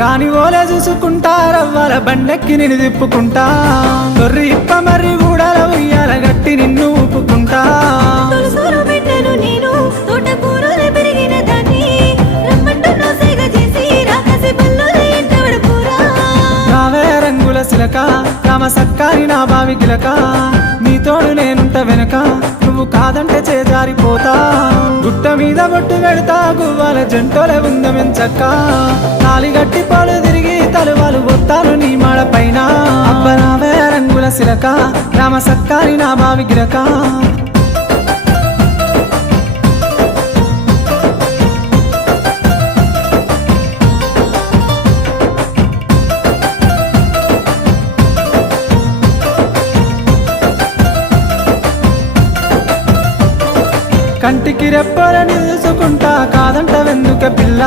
రాని ఓలే చూసుకుంటా రవ్వాల బండెక్కి నిన్ను తిప్పుకుంటా తొర్రి ఇప్ప మరి ఊడల ఉయ్యాల గట్టి నిన్ను ఊపుకుంటా తొలసూరు బిడ్డను నేను తోటకూరలే పెరిగిన దాన్ని రమ్మంటూ నోసేగ చేసి రాకసి బల్లుల ఎంట పడుకోరా రావే రంగుల సిలక రామ సక్కారి నా బావి గిలక నీ తోడు నేనుంట వెనక నువ్వు కాదంటే చేజారిపోతా గుట్ట మీద బొట్టు పెడతా గువ్వాల జంటోలే ఉందమెంచక్క తాలి గట్టి పాలు తిరిగి తలువాలు బొత్తాను నీ మాడ పైన అబ్బరావే రంగుల సిలక రామ సక్కారి నా బావి గిలక కంటికి రెప్పలని చూసుకుంటా కాదంట వెందుక పిల్ల